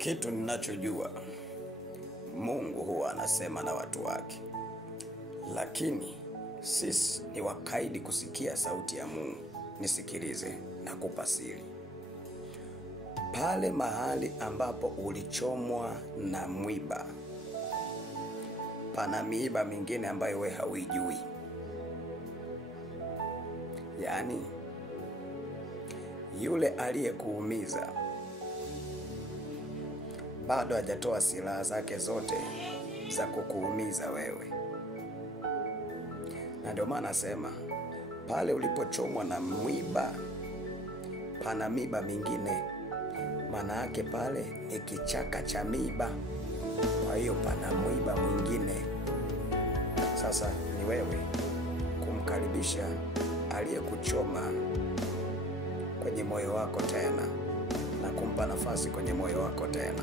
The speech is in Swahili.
Kitu ninachojua, Mungu huwa anasema na watu wake, lakini sisi ni wakaidi kusikia sauti ya Mungu. Nisikilize na kupa siri. Pale mahali ambapo ulichomwa na mwiba, pana miiba mingine ambayo we hauijui. Yaani, yule aliyekuumiza bado hajatoa silaha zake zote za kukuumiza wewe. Na ndio maana nasema pale ulipochomwa na mwiba pana miiba mingine. Maana yake pale ni kichaka cha miiba. Kwa hiyo pana mwiba mwingine. Sasa ni wewe kumkaribisha aliyekuchoma kwenye moyo wako tena na kumpa nafasi kwenye moyo wako tena.